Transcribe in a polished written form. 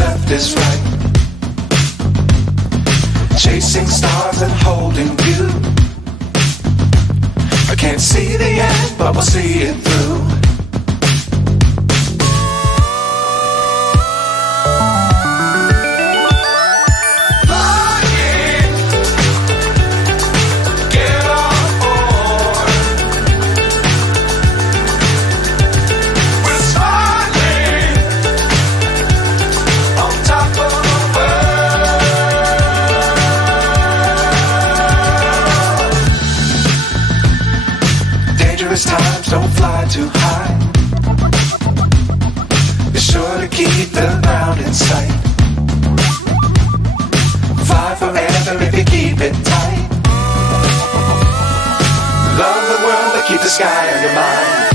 left is right. Chasing stars and holding you. I can't see the end, but we'll see it through. Times don't fly too high. Be sure to keep the ground in sight. Fly forever if you keep it tight. Love the world but keep the sky on your mind.